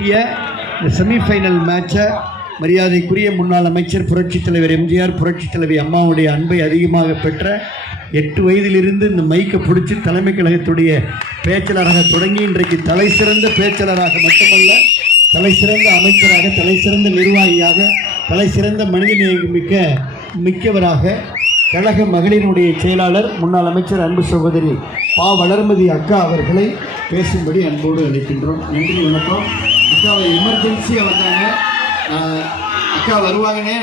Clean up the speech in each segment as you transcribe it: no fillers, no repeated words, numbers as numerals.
இந்த செமிஃபைனல் மேட்சை மரியாதைக்குரிய முன்னாள் அமைச்சர் புரட்சித் தலைவர் எம்ஜிஆர், புரட்சித் தலைவி அம்மாவுடைய அன்பை அதிகமாக பெற்ற 8 வயதிலிருந்து இந்த மைக்கை பிடிச்சி தலைமை கழகத்துடைய பேச்சாளராக தொடங்கி இன்றைக்கு தலை சிறந்த பேச்சாளராக மட்டுமல்ல, தலை சிறந்த அமைச்சராக, தலை சிறந்த நிர்வாகியாக, தலை சிறந்த மனிதநேய மிக்கவராக கழக மகளிருடைய செயலாளர் முன்னாள் அமைச்சர் அன்பு சகோதரி பா வளர்மதி அக்கா அவர்களை பேசும்படி அன்போடு அழைக்கின்றோம். நன்றி, வணக்கம். அக்காவை எமர்ஜென்சியாக வந்தாங்க. அக்கா வருவாங்கன்னு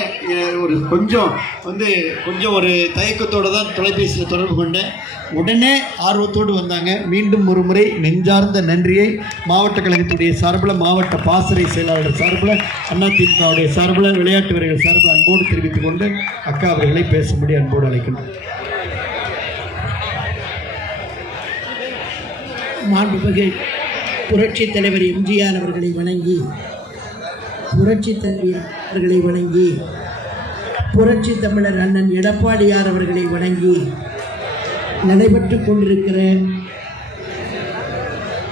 கொஞ்சம் ஒரு தயக்கத்தோடு தான் தொலைபேசியில் தொடர்பு கொண்டேன். உடனே ஆர்வத்தோடு வந்தாங்க. மீண்டும் ஒரு முறை நெஞ்சார்ந்த நன்றியை மாவட்ட கழகத்துடைய சார்பில், மாவட்ட பாசறை செயலாளர் சார்பில், அதிமுகவுடைய சார்பில், விளையாட்டு வீரர்கள் சார்பில் அன்போடு தெரிவித்துக் கொண்டு அக்கா அவர்களை பேசும்படி அன்போடு அழைக்கின்றோம். மாண்புமிகு புரட்சித் தலைவர் எம்ஜிஆர் அவர்களை வணங்கி, புரட்சி தலைவி அவர்களை வணங்கி, புரட்சி தமிழர் அண்ணன் எடப்பாடியார் அவர்களை வணங்கி, நடைபெற்று கொண்டிருக்கிற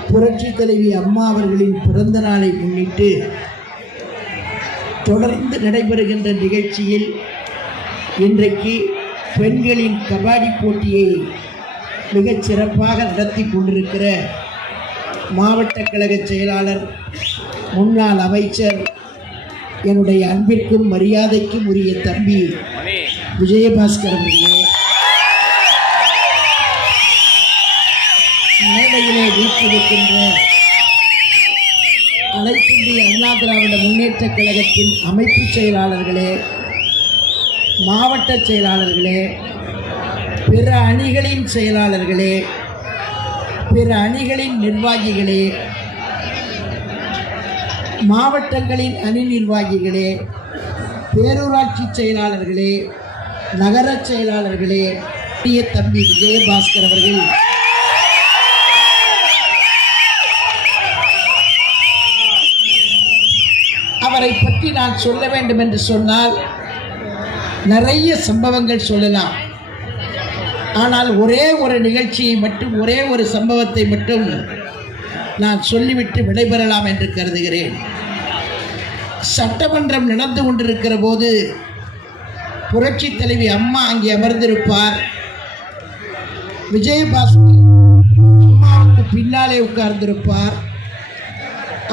புரட்சி தலைவி அம்மா அவர்களின் பிறந்த நாளை முன்னிட்டு தொடர்ந்து நடைபெறுகின்ற நிகழ்ச்சியில் இன்றைக்கு பெண்களின் கபாடி போட்டியை மிகச் சிறப்பாக நடத்தி கொண்டிருக்கிற மாவட்ட கழக செயலாளர், முன்னாள் அமைச்சர், என்னுடைய அன்பிற்கும் மரியாதைக்கும் உரிய தம்பி விஜயபாஸ்கர் அவர்களே, மேடையிலே வீட்டிருக்கின்ற அனைத்திந்திய அண்ணா திராவிட முன்னேற்ற கழகத்தின் அமைப்பு செயலாளர்களே, மாவட்ட செயலாளர்களே, பிற அணிகளின் செயலாளர்களே, பிற அணிகளின் நிர்வாகிகளே, மாவட்டங்களின் அணி நிர்வாகிகளே, பேரூராட்சி செயலாளர்களே, நகர செயலாளர்களே, தம்பி விஜயபாஸ்கர் அவர்கள் அவரை பற்றி நான் சொல்ல வேண்டும் என்று சொன்னால் நிறைய சம்பவங்கள் சொல்லலாம். ஆனால் ஒரே ஒரு நிகழ்ச்சியை மட்டும், ஒரே ஒரு சம்பவத்தை மட்டும் நான் சொல்லிவிட்டு விடைபெறலாம் என்று கருதுகிறேன். சட்டமன்றம் நடந்து கொண்டிருக்கிற போது புரட்சி தலைவி அம்மா அங்கே அமர்ந்திருப்பார். விஜயபாஸ்கர் அம்மாவுக்கு பின்னாலே உட்கார்ந்திருப்பார்.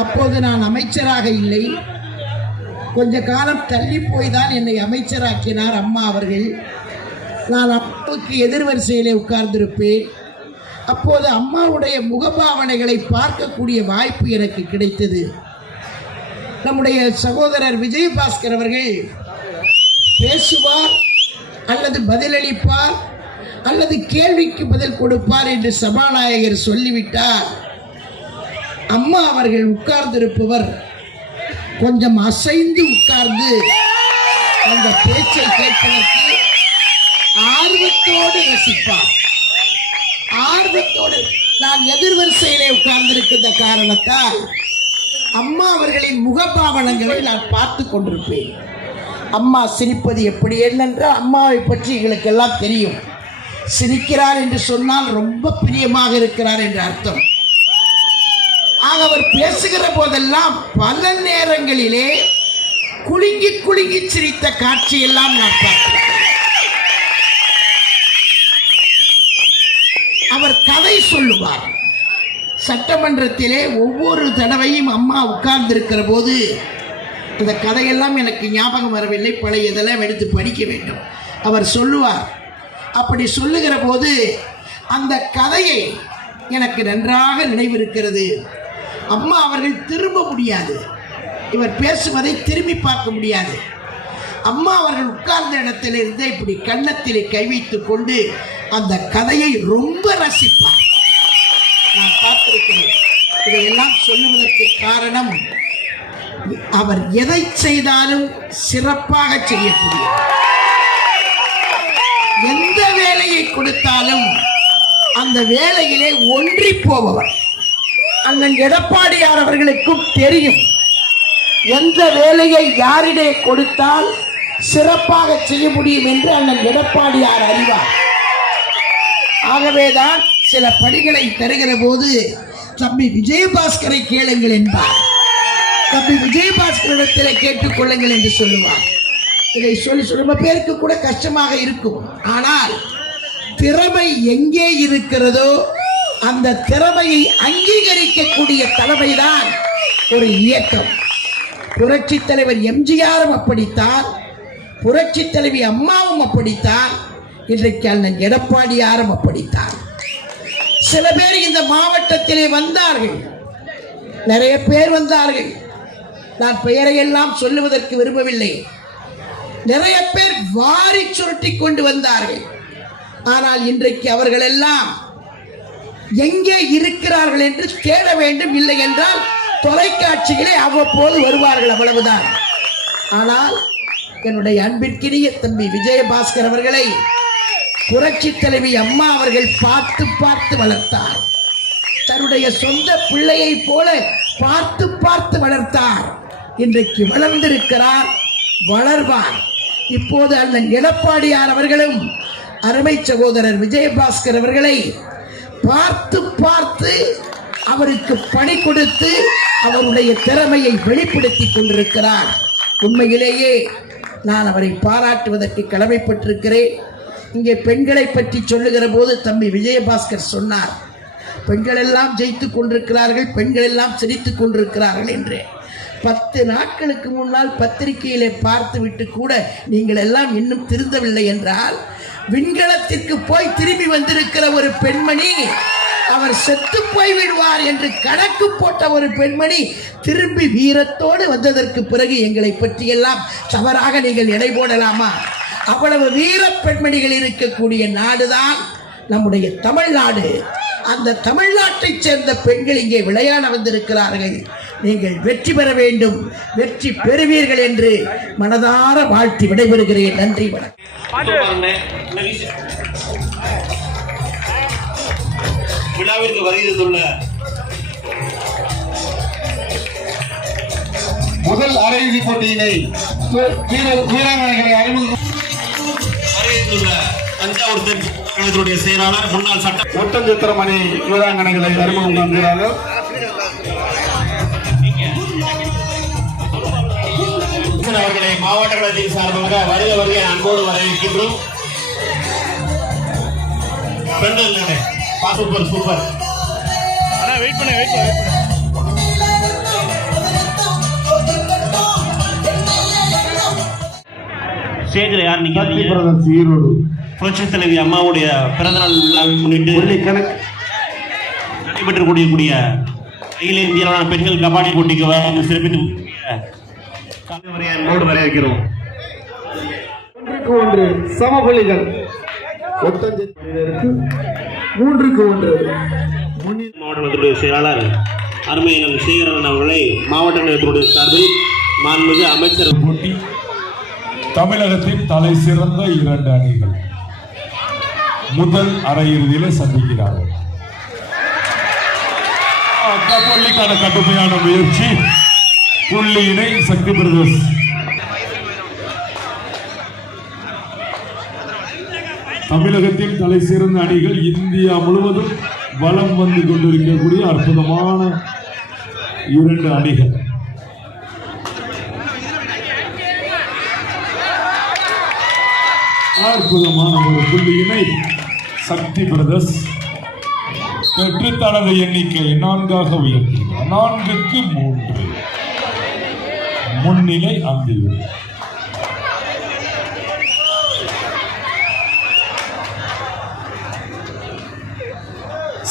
அப்போது நான் அமைச்சராக இல்லை, கொஞ்ச காலம் தள்ளி போய் தான் என்னை அமைச்சராக்கினார் அம்மா அவர்கள். நான் அம்மாவுக்கு எதிர்வரிசையிலே உட்கார்ந்திருப்பேன். அப்போது அம்மாவுடைய முகபாவனைகளை பார்க்கக்கூடிய வாய்ப்பு எனக்கு கிடைத்தது. நம்முடைய சகோதரர் விஜயபாஸ்கர் அவர்கள் பேசுவார் அல்லது பதிலளிப்பார் அல்லது கேள்விக்கு பதில் கொடுப்பார் என்று சபாநாயகர் சொல்லிவிட்டார். அம்மா அவர்கள் உட்கார்ந்திருப்பவர் கொஞ்சம் அசைந்து உட்கார்ந்து அந்த பேச்சை கேட்பதற்கு ஆர்வத்தோடு ரசிப்பார். ஆர்வத்தோடு நான் எதிர்வரிசையிலே உட்கார்ந்திருக்கின்ற காரணத்தால் அம்மா அவர்களின் முகபாவனங்களை நான் பார்த்து கொண்டிருப்பேன். அம்மா சிரிப்பது எப்படி என்னென்றால், அம்மாவை பற்றி எங்களுக்கு எல்லாம் தெரியும். சிரிக்கிறார் என்று சொன்னால் ரொம்ப பிரியமாக இருக்கிறார் என்று அர்த்தம். ஆக அவர் பேசுகிற போதெல்லாம் பல நேரங்களிலே குலுங்கி குலுங்கி சிரித்த காட்சியெல்லாம் நான் பார்க்கிறேன். அவர் கதை சொல்லுவார். சட்டமன்றத்திலே ஒவ்வொரு தடவையும் அம்மா உட்கார்ந்திருக்கிற போது இந்த கதையெல்லாம் எனக்கு ஞாபகம் வரவில்லை, பழைய இதெல்லாம் எடுத்து படிக்க வேண்டும். அவர் சொல்லுவார். அப்படி சொல்லுகிற போது அந்த கதையை எனக்கு நன்றாக நினைவிருக்கிறது. அம்மா அவர்கள் திரும்ப முடியாது, இவர் பேசுவதை திரும்பி பார்க்க முடியாது. அம்மா அவர்கள் உட்கார்ந்த இடத்திலிருந்து இப்படி கன்னத்திலே கை வைத்துக் கொண்டு அந்த கதையை ரொம்ப ரசிப்பார். நான் பார்த்திருக்கிறேன். இதையெல்லாம் சொல்லுவதற்கு காரணம், அவர் எதை செய்தாலும் சிறப்பாக செய்யக்கூடிய, எந்த வேலையை கொடுத்தாலும் அந்த வேலையிலே ஒன்றி போபவர். அண்ணன் எடப்பாடியார் அவர்களுக்கும் தெரியும் எந்த வேலையை யாரிடே கொடுத்தால் சிறப்பாக செய்ய முடியும் என்று அண்ணன் எடப்பாடியார் அறிவார். ஆகவேதான் சில படிகளை தருகிற போது தம்பி விஜயபாஸ்கரை கேளுங்கள் என்பார். தம்பி விஜயபாஸ்கரிடத்தில் கேட்டுக்கொள்ளுங்கள் என்று சொல்லுவார். இதை சொல்லி ரொம்ப பேருக்கு கூட கஷ்டமாக இருக்கும். ஆனால் திறமை எங்கே இருக்கிறதோ அந்த திறமையை அங்கீகரிக்கக்கூடிய தலைமைதான் ஒரு இயக்கம். புரட்சி தலைவர் எம்ஜிஆரும் அப்படித்தான், புரட்சி தலைவி அம்மாவும் அப்படித்தான், இன்றைக்கு அண்ணன் எடப்பாடியாரும் அப்படித்தான். சில பேர் இந்த மாவட்டத்திலே வந்தார்கள், நிறைய பேர் வந்தார்கள். நான் பெயரை எல்லாம் சொல்லுவதற்கு விரும்பவில்லை. நிறைய பேர் வாரி சுருட்டி கொண்டு வந்தார்கள். ஆனால் இன்றைக்கு அவர்கள் எல்லாம் எங்கே இருக்கிறார்கள் என்று தேட வேண்டும். இல்லை என்றால் தொலைக்காட்சிகளே அவ்வப்போது வருவார்கள், அவ்வளவுதான். ஆனால் என்னுடைய அன்பிற்கினிய தம்பி விஜயபாஸ்கர் அவர்களை புரட்சி தலைவி அம்மா அவர்கள் பார்த்து பார்த்து வளர்த்தார். தன்னுடைய சொந்த பிள்ளையை போல பார்த்து பார்த்து வளர்த்தார். இன்றைக்கு வளர்ந்திருக்கிறார், வளர்வார். இப்போது அண்ணன் எடப்பாடியார் அவர்களும் அருமை சகோதரர் விஜயபாஸ்கர் அவர்களை பார்த்து பார்த்து அவருக்கு பணி கொடுத்து அவருடைய திறமையை வெளிப்படுத்திக் கொண்டிருக்கிறார். உண்மையிலேயே நான் அவரை பாராட்டுவதற்கு கடமைப்பட்டிருக்கிறேன். இங்கே பெண்களை பற்றி சொல்லுகிற போது தம்பி விஜயபாஸ்கர் சொன்னார், பெண்கள் எல்லாம் ஜெயித்துக் கொண்டிருக்கிறார்கள், பெண்கள் எல்லாம் சிரித்துக் கொண்டிருக்கிறார்கள் என்று. 10 நாட்களுக்கு முன்னால் பத்திரிகையிலே பார்த்துவிட்டு கூட நீங்கள் எல்லாம் இன்னும் திருந்தவில்லை என்றால், விண்கலத்திற்கு போய் திரும்பி வந்திருக்கிற ஒரு பெண்மணி அவர் செத்து போய் விடுவார் என்று கணக்கு போட்ட ஒரு பெண்மணி திரும்பி வீரத்தோடு வந்ததற்கு பிறகு எங்களை பற்றியெல்லாம் தவறாக நீங்கள் எடை போடலாமா? அவ்வளவு வீர பெண்மணிகள் இருக்கக்கூடிய நாடுதான் நம்முடைய தமிழ்நாடு. அந்த தமிழ்நாட்டைச் சேர்ந்த பெண்கள் இங்கே விளையாட வந்திருக்கிறார்கள். நீங்கள் வெற்றி பெற வேண்டும், வெற்றி பெறுவீர்கள் என்று மனதார வாழ்த்தி விடைபெறுகிறேன். நன்றி, வணக்கம். விழாவிற்கு வருகிற முதல் அரையிறுதிப் போட்டியினை வீராங்கனைகளை அறிமுகம் தஞ்சாவூர் தெற்கத்தினுடைய செயலாளர் முன்னாள் சட்ட ஒட்டஞ்சத்திரமணி வீராங்கனைகளை அறிமுகம் காண்கிறார்கள். அவர்களை மாவட்ட கழகத்தின் சார்பாக வருக வருக அன்போடு வரவேற்கின்றோம். பெண்கள் நடை சூப்பர் சூப்பர். வெயிட் பண்ண ஸ்டேஜில் யார் நீங்க? ஈரோடு புரட்சி தலைவி அம்மாவுடைய பிறந்தநாள் விழாவை முன்னிட்டு நடைபெற்றக்கூடிய அகில இந்தியாவான பெண்கள் கபாடி போட்டிக்கு சிறப்பித்து அன்போடு வரவேற்கிறோம். 1-1 சமபுள்ளிகள். 3-1 மாவட்டத்தினுடைய செயலாளர் அருமையன் சேகரன் அவர்களை மாவட்ட நிலையத்தினுடைய சார்பில் மாண்புமிகு அமைச்சர் போட்டி தமிழகத்தின் தலை சிறந்த 2 அணிகள் முதல் அரையிறுதியில் சந்திக்கிறார்கள். பள்ளிக்கான கடுமையான முயற்சி, புள்ளியினை சக்தி பிரதர்ஸ் தமிழகத்தின் தலை சிறந்த அணிகள் இந்தியா முழுவதும் வலம் வந்து கொண்டிருக்கக்கூடிய அற்புதமான 2 அணிகள். அற்புதமான ஒரு புள்ளியினை சக்தி பிரதர்ஸ் பெற்று தனது எண்ணிக்கை 4ஆக உயர்த்தினார். 4-3 முன்னிலை அந்தியூர்.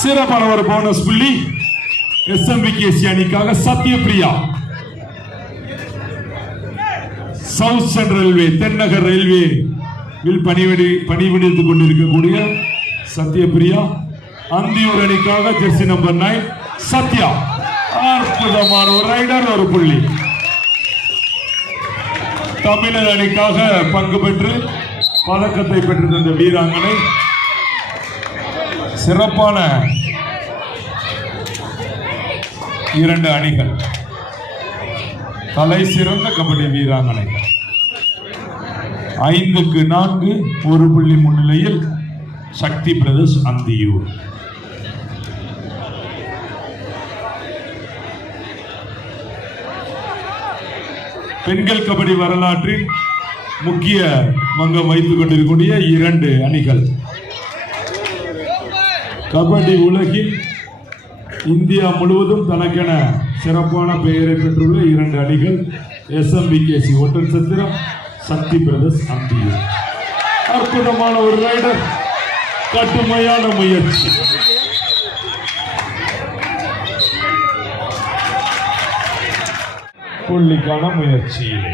சிறப்பான ஒரு போனஸ் புள்ளி SMBKC அணிக்காக சத்யபிரியா. சவுத் சென்ட்ரல் ரயில்வே தென்னகர் ரயில்வே பணிபுரித்துக் கொண்டிருக்கக்கூடிய சத்யபிரியா. அந்தியூர் அணிக்காக ஜெர்சி நம்பர் 9 சத்யா. அற்புதமான ஒரு ரைடர், ஒரு புள்ளி. தமிழர் அணிக்காக பங்கு பெற்று பதக்கத்தை பெற்று தந்த வீராங்கனை. சிறப்பான 2 அணிகள், தலை சிறந்த கபடி வீராங்கனைகள். 5-4 ஒரு புள்ளி முன்னிலையில் சக்தி பிரதர்ஸ் அந்தியூர். பெண்கள் கபடி வரலாற்றில் முக்கிய பங்கம் வைத்துக் கொண்டிருக்கக்கூடிய 2 அணிகள். கபடி உலகில் இந்தியா முழுவதும் தனக்கென சிறப்பான பெயரை பெற்றுள்ள 2 அணிகள் SMBKC ஒட்டன் சத்திரம், சக்தி பிரதர்ஸ் அந்தியூர். அற்புதமான ஒரு ரைடர், கடுமையான முயற்சி. புள்ளிக்கான முயற்சியிலே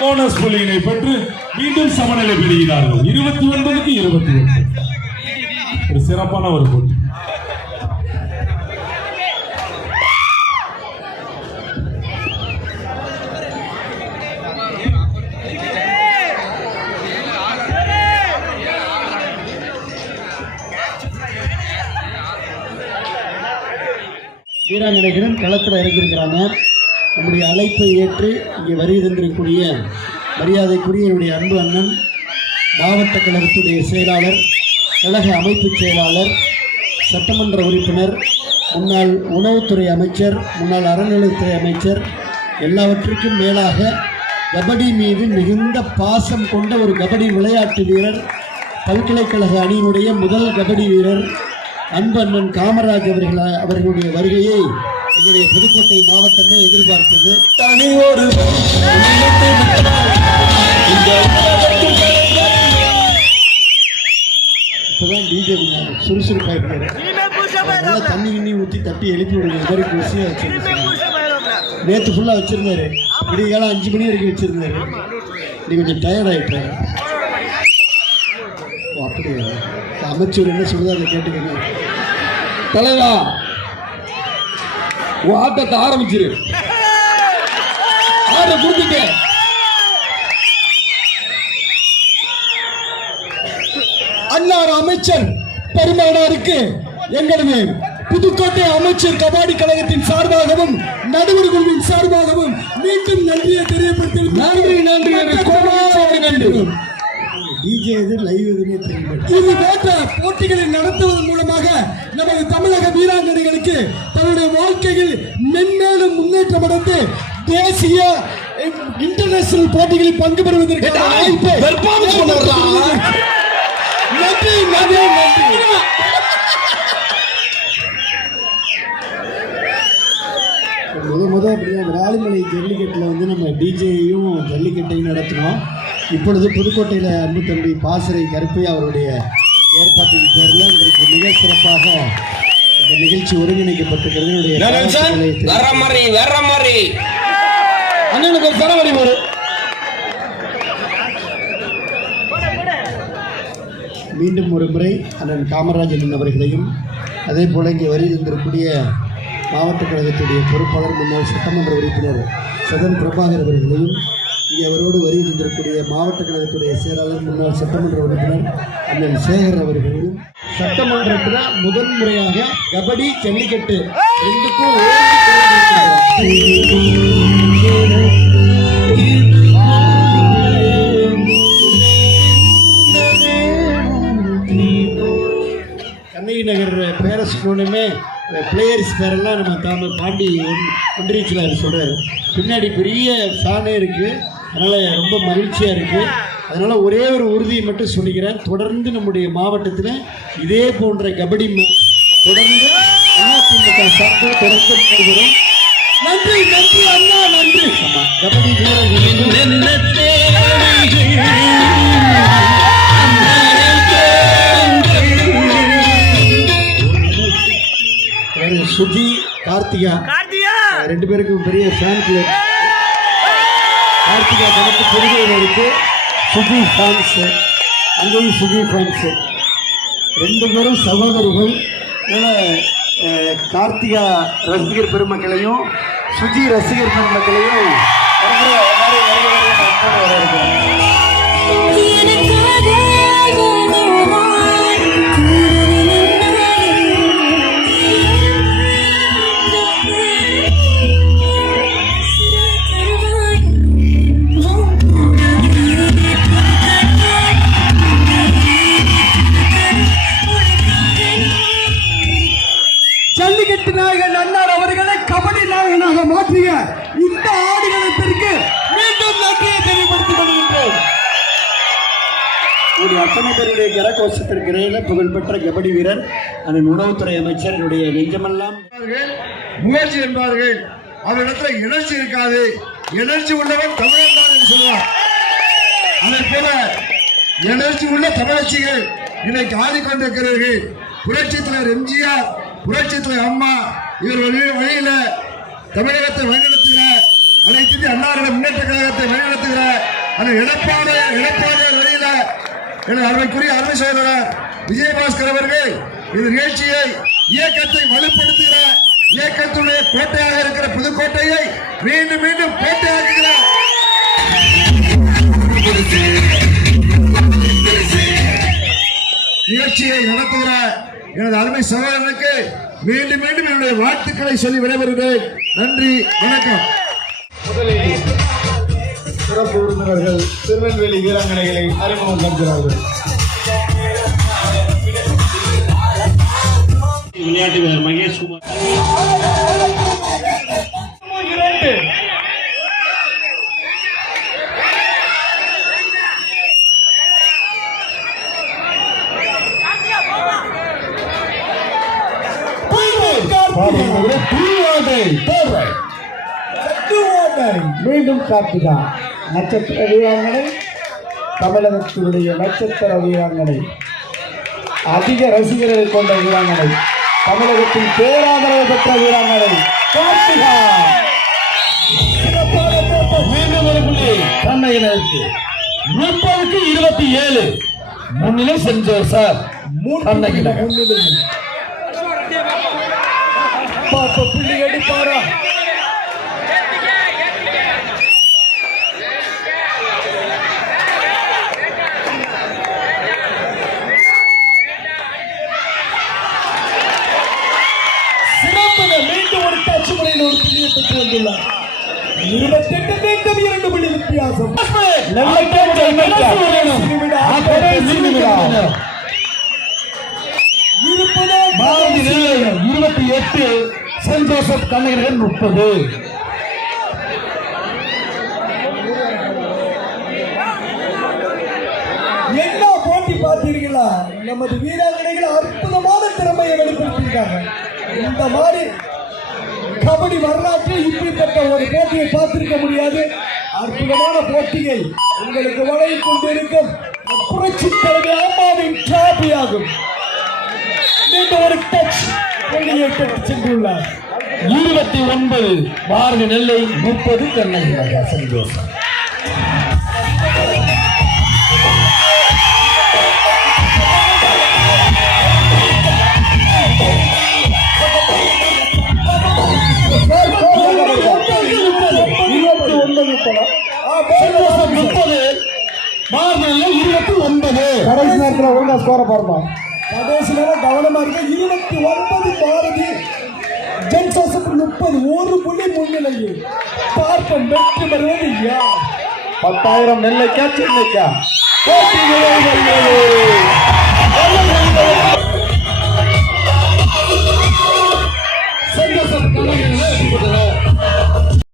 போனஸ் புள்ளியினை பெற்று மீண்டும் சமநிலை பெறுகிறார்கள். 29க்கு 28. ஒரு சிறப்பான ஒரு போட்டி. வீராங்கனைகளும் களத்தில் இறங்கியிருக்கிறாங்க. நம்முடைய அழைப்பை ஏற்று இங்கே வருகை தந்திருக்கக்கூடிய மரியாதைக்குரிய என்னுடைய அன்பு அண்ணன், மாவட்ட கழகத்துடைய செயலாளர், கழக அமைப்பு செயலாளர், சட்டமன்ற உறுப்பினர், முன்னாள் உணவுத்துறை அமைச்சர், முன்னாள் அறநிலைத்துறை அமைச்சர், எல்லாவற்றுக்கும் மேலாக கபடி மீது மிகுந்த பாசம் கொண்ட ஒரு கபடி விளையாட்டு வீரர், பல்கலைக்கழக அணியினுடைய முதல் கபடி வீரர் அன்பு அண்ணன் காமராஜ் அவர்களுடைய வருகையை எங்களுடைய புதுக்கோட்டை மாவட்டமே எதிர்பார்த்தது. தனி ஒரு இப்பதான் டிஜே சுறுசுறுப்பாயிருக்காரு. நல்லா தண்ணி கிண்ணி ஊற்றி தட்டி எழுப்பி விடுங்க. மாதிரி குசியாக வச்சிருந்தாரு. நேற்று ஃபுல்லாக வச்சிருந்தாரு. விடியகாலம் 5 மணி வரைக்கும் வச்சிருந்தாரு. நீ கொஞ்சம் டயர்ட் ஆகிட்டாரு. அப்படியா? அமைச்சர் என்ன சொல்லுதோ அதை கேட்டுக்கங்க. தலைவா, உன் ஆட்டத்தை ஆரம்பிச்சிரு. ஆட்ட கொடுத்துட்டு அன்னார் அமைச்சர் பெருமானாருக்கு எங்களது புதுக்கோட்டை அமைச்சர் கபாடி கழகத்தின் சார்பாகவும் நடுவர் குழுவின் சார்பாகவும் மீண்டும் நன்றியை தெரியப்படுத்தி நன்றி நன்றி நன்றி. டிஜே எது லைவ் எதுவுமே தெரியல. இது போன்ற போட்டிகளை நடத்துவதன் மூலமாக நமது தமிழக வீராங்கனைகளுக்கு தன்னுடைய வாழ்க்கையில் மென்மேலும் முன்னேற்றம் அடைந்து தேசிய இன்டர்நேஷனல் போட்டிகளில் பங்கு பெறுவதற்கு நன்றி நன்றி நன்றி. அப்படின்னா ராலிமலை ஜல்லிக்கட்டில் வந்து நம்ம டிஜேயும் ஜல்லிக்கட்டையும் நடத்தினோம். இப்பொழுது புதுக்கோட்டையில் அன்பு தம்பி பாசறை கருப்பையா அவருடைய ஏற்பாட்டின் பேரில் இன்றைக்கு மிக சிறப்பாக இந்த நிகழ்ச்சி ஒருங்கிணைக்கப்பட்டிருக்கிறது. அண்ணனுக்கு ஒரு தரவடி ஒரு மீண்டும் ஒரு முறை அண்ணன் காமராஜன் அவர்களையும் அதே போல இங்கே வரி தந்திருக்கூடிய மாவட்ட கழகத்துடைய பொறுப்பாளர், முன்னாள் சட்டமன்ற உறுப்பினர் சதன் பிரபாகர் அவர்களையும், இங்கே அவரோடு வரி தந்திருக்கக்கூடிய மாவட்ட கழகத்துடைய செயலாளர், முன்னாள் சட்டமன்ற உறுப்பினர் அண்ணன் சேகர் அவர்களையும், சட்டமன்றத்தில் முதல் முறையாக கபடி ஜல்லிக்கட்டு ரெண்டுக்கும் கண்ணகி நகர் பேரை சொல்லணுமே பிளேயர்ஸ் பேரெல்லாம் நம்ம பாண்டி ஒன்றியத்தில் சொல்கிறார். பின்னாடி பெரிய ஃபேனே இருக்குது. அதனால் ரொம்ப மகிழ்ச்சியாக இருக்குது. அதனால் ஒரே ஒரு உறுதியை மட்டும் சொல்லிக்கிறேன். தொடர்ந்து நம்முடைய மாவட்டத்தில் இதே போன்ற கபடி தொடர்ந்து அதிமுக சார்பில் தொடர்ந்து நடைபெறும். நன்றி நன்றி அண்ணா நன்றி. ஆமாம், கபடி வீரர்கள் சுஜி கார்த்திகா 2 பேருக்கும் பெரிய ஃபேன் கிளப். கார்த்திகா கணக்கு புதுவையில் இருக்கு. சுஜி ஃபேன்ஸு, அங்கேயும் சுஜி ஃபேன்ஸு 2 பேரும் சகோதரிகள். கார்த்திகா ரசிகர் பெருமக்களையும் சுஜி ரசிகர் பெருமக்களையும் நாட்டு நாயகன் அன்னார் அவர்களை கபடி நாயகனாக மாற்றிய இந்த ஆடுகளத்திற்கு மீண்டும் நன்றியை தெளிவுபடுத்திக் கொள்கின்றோம். ஒரு அத்தனை பேருடைய கரகோஷத்திற்கு இடையில புகழ்பெற்ற கபடி வீரர் அதன் உணவுத்துறை அமைச்சர் என்னுடைய நெஞ்சமெல்லாம் முயற்சி என்பார்கள். அவரிடத்துல எனர்ஜி இருக்காது. எனர்ஜி உள்ளவன் தமிழன் தான் என்று சொல்லுவார். அதே போல எனர்ஜி உள்ள தமிழச்சிகள் இன்னைக்கு ஆடிக்கொண்டிருக்கிறார்கள். புரட்சித் தலைவர் எம்ஜிஆர், புரட்சித் தலைவர் அம்மா இவர் வழியில தமிழகத்தை வழிநடத்துகிற அனைத்து இந்திய அண்ணா முன்னேற்ற கழகத்தை வழிநடத்துகிற அந்த எடப்பாடி வழியில எனது அருமைக்குரிய அருமை சகோதரர் விஜயபாஸ்கர் அவர்கள் இந்த நிகழ்ச்சியை இயக்கத்தை வலுப்படுத்துகிற இயக்கத்துடைய கோட்டையாக இருக்கிற புதுக்கோட்டையை மீண்டும் மீண்டும் கோட்டையாக்குகிறார். நிகழ்ச்சியை நடத்துகிற எனது அருமை சகோதரனுக்கு மீண்டும் மீண்டும் என்னுடைய வாழ்த்துக்களை சொல்லி விடைபெறுகிறேன். நன்றி, வணக்கம். முதலில் சிறப்பு விருந்தினர்கள் திருநெல்வேலி வீராங்கனைகளை அறிமுகம் செய்கிறார்கள். விளையாட்டு வீரர் மகேஷ் குமார். மீண்டும் கார்த்திகா நட்சத்திர வீராங்கனை, தமிழகத்தினுடைய நட்சத்திர வீராங்கனை, அதிக ரசிகர்கள் கொண்ட வீராங்கனை, தமிழகத்தின் பேராதரவு பெற்ற வீராங்கனை கார்த்திகா. மீண்டும் ஒரு புள்ளி கண்ணகினருக்கு 30க்கு 27 முன்னிலை சென்றோர் சார். கண்ணகினர் முன்னிலையில் புள்ளி எடுப்பாரா? மீண்டும் ஒரு டச் முறையில் ஒரு புள்ளியை பெற்று வந்துள்ளார். 28 மீண்டும் 2 புள்ளி வித்தியாசம். 28 சென்ட் ஜோசப் கண்ணகிரன் 30. என்ன போட்டி பார்த்தீர்களா? நமது வீராங்கனைகள் அற்புதமான திறமையை வெளிப்படுத்தியிருக்காங்க. இந்த மாதிரி கபடி வரலாற்றில் இப்படிப்பட்ட ஒரு போட்டியை பார்த்திருக்க முடியாது. அற்புதமான போட்டியை உங்களுக்கு வழங்கிக் கொண்டிருக்கும் புரட்சித் தலைவர் அம்மாவின் டிராபியாகும். மீண்டும் ஒரு டச் புள்ளியை பெற்று சென்றுள்ளார். 29 பாரதி நெல்லை, 30 கண்ணகி சந்தோஷம். கடைசி நேரத்தில் ஒழுங்கா ஸ்கோரை பாருமா. கடைசி நேரம் கவனமா இருக்க. 29 பாரதி, ஜென் ஜோசப் 30. ஒரு புள்ளி முன்னிலையில் பார்ப்போம் வெற்றி பெறுவது யார்? 10,000 நெல்லைக்கா சென்னைக்கா? Send Joseph